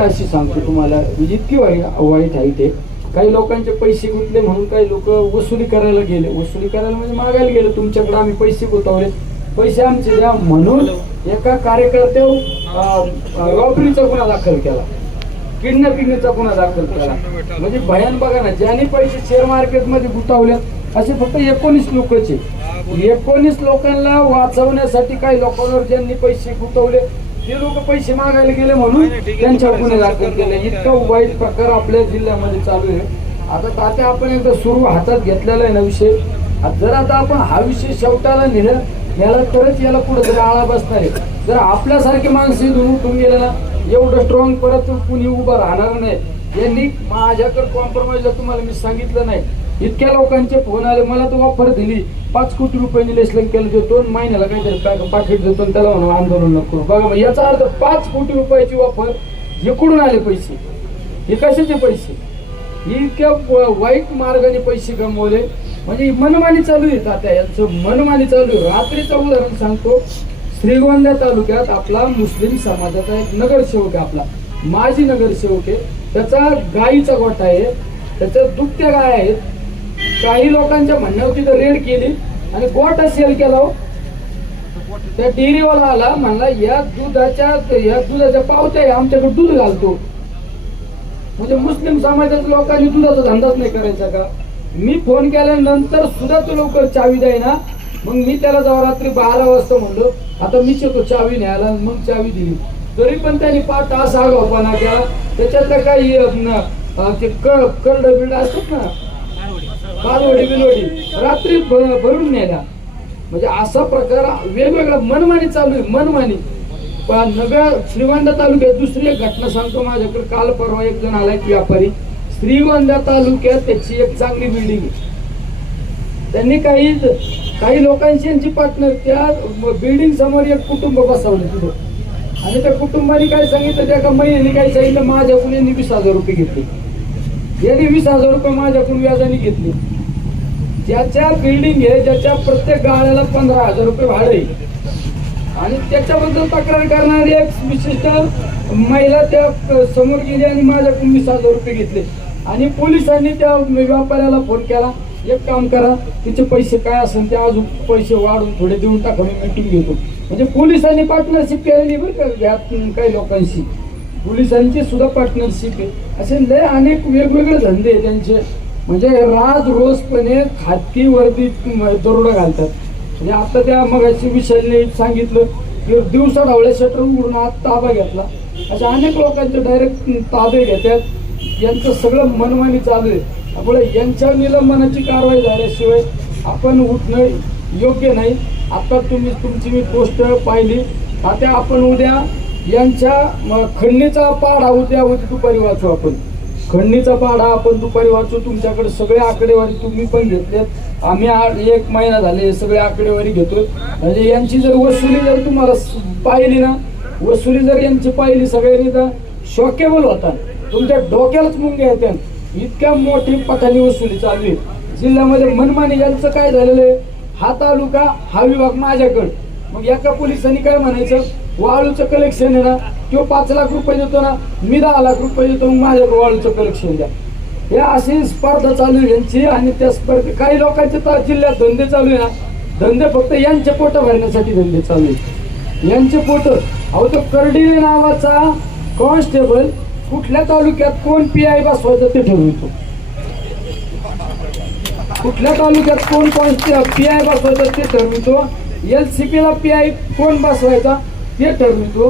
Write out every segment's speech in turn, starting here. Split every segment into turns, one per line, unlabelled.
अशी सांगतो तुम्हाला म्हणजे इतकी वाईट वाईट आहे ते. काही लोकांचे पैसे गुंतले म्हणून काही लोक वसुली करायला गेले. वसुली करायला म्हणजे मागायला गेले. तुमच्याकडे आम्ही पैसे गुंतवले. पैसे आमचे द्या म्हणून एका कार्यकर्त्यावर रॉबरीचा गुन्हा दाखल केला. किडनॅपिंगचा गुन्हा दाखल केला. म्हणजे भयान बघा ना ज्यांनी पैसे शेअर मार्केटमध्ये गुंतवले असे फक्त एकोणीस लोकचे. एकोणीस लोकांना वाचवण्यासाठी काही लोकांवर ज्यांनी पैसे गुंतवले ते लोक पैसे मागायला गेले म्हणून त्यांच्या गुन्हे दाखल केले इतका वाईट प्रकार आपल्या जिल्ह्यामध्ये चालू आहे. आता तात्या आपण एकदा सुरू हातात घेतलेला आहे ना विषय? जर आता आपण हा विषय शेवटाला नेला याला तरच याला पुढे जर आळा बसणार आहे. जर आपल्यासारखे माणसं इथून उठून गेले ना एवढं स्ट्रॉंग परत कुणी उभं राहणार नाही. यांनी माझ्याकडे कॉम्प्रोमाइजला तुम्हाला मी सांगितलं नाही. इतक्या लोकांचे फोन आले मला तो ऑफर दिली. पाच कोटी रुपयांनी लेसलन केलं देतो दोन महिन्याला काहीतरी पाकिट देतो आणि त्याला म्हणून आंदोलन नको. बघा मग याचा अर्थ पाच कोटी रुपयाची ऑफर इकडून आले पैसे. हे कशाचे पैसे? इतक्या वाईट मार्गाने पैसे कमवले म्हणजे मनमानी चालू आहे तात्या यांचं मनमानी चालू आहे. रात्रीचं उदाहरण सांगतो. श्रीगोंदा तालुक्यात आपला मुस्लिम समाजाचा एक नगरसेवक आहे आपला. माजी नगरसेवक आहे. त्याचा गाईचा गोठा आहे. त्याच्या दुभत्या गाय आहेत. काही लोकांच्या म्हणण्यावर तिथं रेड केली आणि गोटा सेल केला हो. त्या डेअरीवाला आला म्हणला या दुधाच्या या दुधाच्या पावत्या आमच्याकडे दूध घालतो. म्हणजे मुस्लिम समाजाच्या लोकांनी दुधाचा धंदाच नाही करायचा का? मी फोन केल्यानंतर सुद्धा तो लवकर चावी द्यायना. मग मी त्याला जाऊ रात्री बारा वाजता म्हणलो आता मीच येतो चावी न्यायला. मग चावी दिली. तरी पण त्यांनी पाच तास आगाऊपणा केला. त्याच्यातला काही अं, ते क बिल्ड असतात ना कालवडी बिलवडी रात्री भ- भरून नेल्या म्हणजे असा प्रकार वेगवेगळा मनमानी चालू आहे मनमानी. पण नव्या श्रीगोंदा तालुक्यात दुसरी एक घटना सांगतो माझ्याकडे. काल परवा एक जण आलाय व्यापारी. श्रीगोंदा तालुक्यात त्याची एक चांगली बिल्डिंग आहे. त्यांनी काही काही लोकांची यांची पार्टनर त्या बिल्डिंग समोर एक कुटुंब बसवलं तिथं. आणि त्या कुटुंबाने काय सांगितलं त्या कंपनीने महिन्याने काय सांगितलं माझ्याकडून यांनी वीस हजार रुपये घेतले. यांनी वीस हजार रुपये माझ्याकडून व्याजाने घेतले. ज्याच्या बिल्डिंग आहे ज्याच्या प्रत्येक गाळ्याला पंधरा हजार रुपये भाडं आहे. आणि त्याच्याबद्दल तक्रार करणारी एक विशिष्ट महिला त्या समोर गेली आणि माझ्याकडून वीस हजार रुपये घेतले. आणि पोलिसांनी त्या व्यापाऱ्याला फोन केला एक काम करा तिचे पैसे काय असेल ते अजून पैसे वाढून थोडे देऊन टाकून मिटून घेतो. म्हणजे पोलिसांनी पार्टनरशिप केलेली बरं का यात काही लोकांशी. पोलिसांची सुद्धा पार्टनरशिप आहे. असे लय अनेक वेगवेगळे धंदे आहे त्यांचे. म्हणजे राज रोजपणे खाजगी वर्दी दरोडा घालतात. म्हणजे आता त्या मग विशालने सांगितलं की दिवसा ढवळे शटर उघडून आत ताबा घेतला. अशा अनेक लोकांचे डायरेक्ट ताबे घेतात. यांचं सगळं मनमानी चालू आहे. त्यामुळे यांच्या निलंबनाची कारवाई झाल्याशिवाय आपण उठणं योग्य नाही. आता तुम्ही तुमची मी पोस्ट पाहिली. आता आपण उद्या यांच्या म, खंडणीचा पाढा उद्या उद्या दुपारी वाचू आपण. खंडणीचा पाढा आपण दुपारी वाचू तुमच्याकडे सगळे आकडेवारी तुम्ही पण घेतलेत. आम्ही एक महिना झाले हे सगळे आकडेवारी घेतोय. म्हणजे यांची जर वसुली जर तुम्हाला पाहिली ना वसुली जर यांची पाहिली सगळ्यांनी तर शॉकेबल होता तुमच्या डोक्यालाच मुंग्या येत्या इतक्या मोठी पठाणी वसुली चालू आहे. जिल्ह्यामध्ये मनमानी यांचं काय झालेलं आहे? हा तालुका हा विभाग माझ्याकडं. मग एका पोलिसांनी काय म्हणायचं? वाळूचं कलेक्शन आहे ना तो पाच लाख रुपये देतो ना मी दहा लाख रुपये देतो मग माझ्याकडे वाळूचं कलेक्शन द्या. या अशी स्पर्धा चालू आहे यांची आणि त्या स्पर्धे काही लोकांचे तर जिल्ह्यात धंदे चालू आहे ना धंदे फक्त यांचे पोट भरण्यासाठी धंदे चालू आहे यांचे पोट अहो तो कर्डी नावाचा कॉन्स्टेबल कुठल्या तालुक्यात कोण पी आय बसवायचं ते ठरवितो. कुठल्या तालुक्यात कोण कॉन्स्टे पी आय बसवायचं ते ठरवितो. एल सी पीला पी आय कोण बसवायचा? ते ठरवितो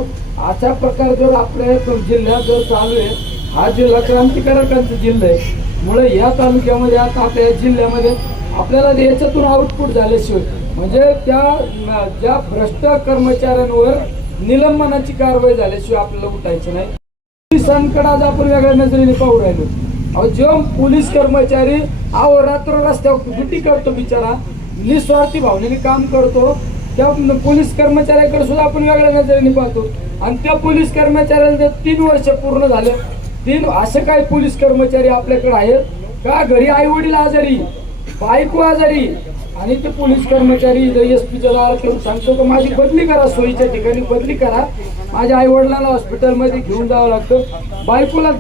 अशा प्रकार जर आपल्या जिल्ह्यात जर चालू आहे हा जिल्हा क्रांतिकारकांचा जिल्हा आहे. मुळे या तालुक्यामध्ये आता आपल्या या जिल्ह्यामध्ये आपल्याला याच्यातून आउटपुट झाल्याशिवाय म्हणजे त्या ज्या भ्रष्ट कर्मचाऱ्यांवर निलंबनाची कारवाई झाल्याशिवाय आपल्याला उठायचं नाही. पोलिसांकडे आज आपण वेगळ्या नजरेने पाहू राहिलो. अहो पोलीस कर्मचारी अहो रात्र रस्त्यावर ड्युटी करतो बिचारा निस्वार्थी भावनेने काम करतो. त्या पोलीस कर्मचाऱ्याकडे सुद्धा आपण वेगळ्या नजरेने पाहतो. आणि त्या पोलीस कर्मचाऱ्याला जर तीन वर्ष पूर्ण झालं तीन असे काय पोलीस कर्मचारी आपल्याकडे आहेत का घरी आई वडील आजारी बायको आजारी आणि ते पोलीस कर्मचारी एस पीच्या दारात सांगतो का माझी बदली करा सोयीच्या ठिकाणी बदली करा. माझ्या आई वडिलांना हॉस्पिटलमध्ये घेऊन जावं लागतं. बायकोला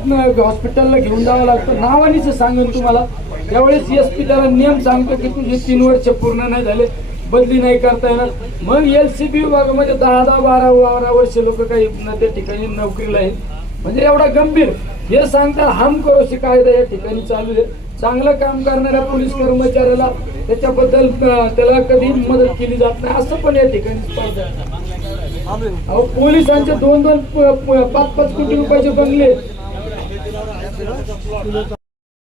हॉस्पिटलला घेऊन जावं लागतं. नावानीच सांगेन तुम्हाला. त्यावेळेस एस पी त्याला नियम सांगतो की तुझे तीन वर्ष पूर्ण नाही झाले. बदली नाही करता येणार. मग एल सी बी विभागामध्ये दहा दहा बारा बारा वर्ष लोक काही त्या ठिकाणी नोकरीला आहेत. म्हणजे एवढा गंभीर. हे सांगता हम करोशी कायदा या ठिकाणी चालू आहे. चांगलं काम करणाऱ्या पोलीस कर्मचाऱ्याला त्याच्याबद्दल त्याला कधी मदत केली जात नाही असं पण या ठिकाणी अहो पोलिसांचे दोन दोन पाच पाच कोटी रुपयाचे बंगले.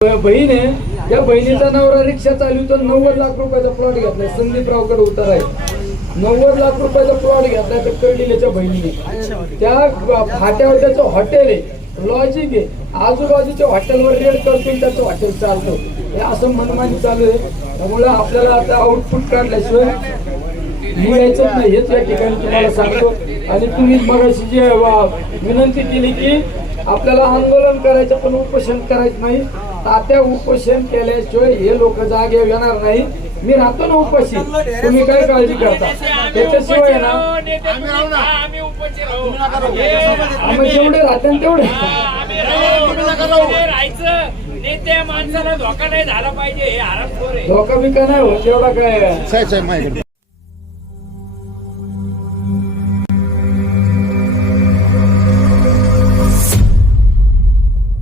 बहीण आहे त्या बहिणीचा नवरा रिक्षा चालवतो नव्वद लाख रुपयाचा प्लॉट घेतलाय. संदीप रावकडे उतार आहे. नव्वद लाख रुपयाचा प्लॉट घेतलाय तर कर्डिलेच्या बहिणीने. त्या फाट्यावर त्याचं हॉटेल आहे. लॉजिक आहे. आजूबाजूच्या हॉटेलवर रेड करतो त्याचं हॉटेल चालतं. हे असं मनमानी चालू आहे. त्यामुळे आपल्याला आता आउटपुट काढल्याशिवाय निघायचं नाही. हेच या ठिकाणी तुम्हाला सांगतो. आणि तुम्ही मग अशी जी विनंती केली की आपल्याला आंदोलन करायचं पण उपोषण करायचं नाही. तात्या उपोषण केल्याशिवाय हे लोक जागे येणार नाही. मी राहतो ना उपाशी तुम्ही काय काळजी करता. त्याच्याशिवाय ना
आम्ही उपस्थित राहू.
आम्ही जेवढे राहते तेवढे.
धोका नाही झाला पाहिजे हे
धोका बिका नाही होत एवढा काय
साहेब साहेब माझ्याकडे